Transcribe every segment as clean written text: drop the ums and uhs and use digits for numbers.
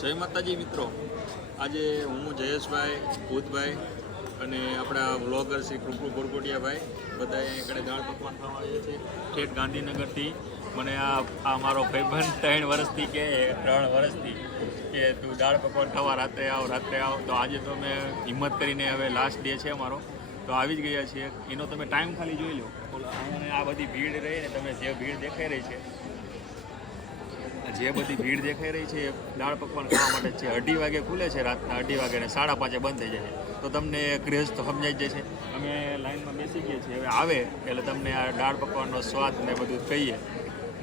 જય માતાજી મિત્રો, આજે હું જયેશભાઈ, ભૂતભાઈ અને આપણા વ્લોગર શ્રી કૃપુ કોરકોટિયાભાઈ બધા અહીંયા દાળ પકવાન ખાવા આવ્યા છે ઠેઠ ગાંધીનગરથી. મને આ મારો ભાઈબંધ 3 વર્ષથી કે 3 વર્ષથી કે તું દાળ પકવાન ખાવા રાત્રે આવ. તો આજે તો મેં હિંમત કરીને હવે લાસ્ટ ડે છે અમારો, તો આવી જ ગયા છીએ. એનો તમે ટાઈમ ખાલી જોઈ લો. અને આ બધી ભીડ રહી ને, તમે જે ભીડ દેખાઈ રહી છે, એ દાળ પકવાન ખાવા માટે છે. 2:30 વાગે ખુલે છે, રાતના 2:30 વાગે ને 5:30 બંધ થઈ જાય છે. તો તમને ક્રેઝ તો સમજાઈ જ જશે. અમે લાઈનમાં બેસી ગયા છીએ, હવે આવે એટલે તમને આ દાળ પકવાનનો સ્વાદ ને બધું કહીએ.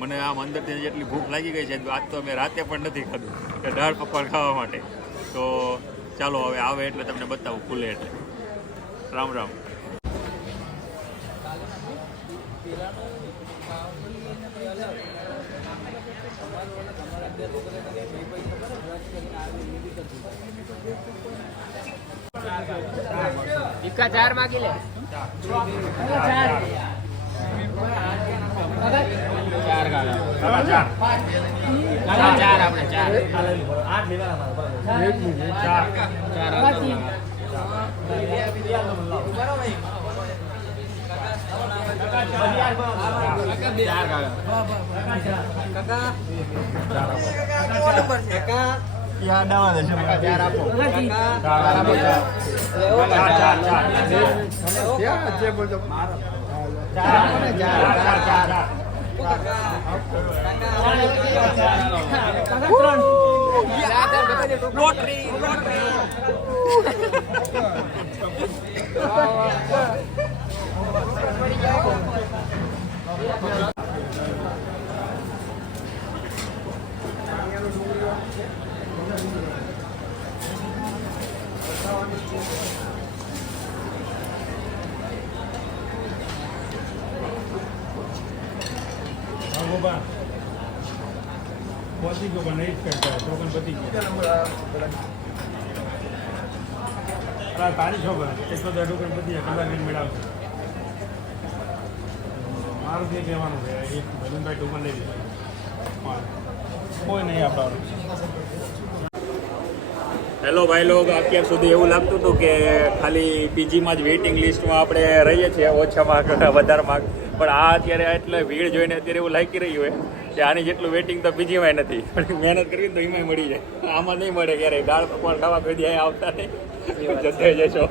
મને આમ અંદરથી જેટલી ભૂખ લાગી ગઈ છે, આજ તો અમે રાતે પણ નથી ખાધું કે દાળ પકવાન ખાવા માટે. તો ચાલો હવે આવે એટલે તમને બતાવું, ખુલે એટલે. રામ રામ. इक्का 4 मांगी ले 4 का 4 આપણે 4 8 લેવાના મારા 4 યા દાવા દે છે 4 આપો 4 જે બોલજો 4 લોટરી पति को बनाई करता है टोकन पति तारी छोकर एक तो टोकन पति कलाक मेळाव मारू के कहेવાનું છે એક ભલનભાઈ ટોકન લઈ લે કોઈ નહીં આપણા. હેલો ભાઈ લોગ, અત્યાર સુધી એવું લાગતું હતું કે ખાલી પીજીમાં જ વેઇટિંગ લિસ્ટમાં આપણે રહીએ છીએ, ઓછા માર્ક વધારે માર્ક. પણ આ અત્યારે એટલે ભીડ જોઈને અત્યારે એવું લાગી રહ્યું હોય કે આની જેટલું વેઇટિંગ તો પીજીમાં નથી. પણ મહેનત કરવી તો એમાંય મળી જાય, આમાં નહીં મળે ક્યારેય. દાળ પકવાન ખાવા કોઈ દી અહીંયા આવતા નહીં, જશે જશો.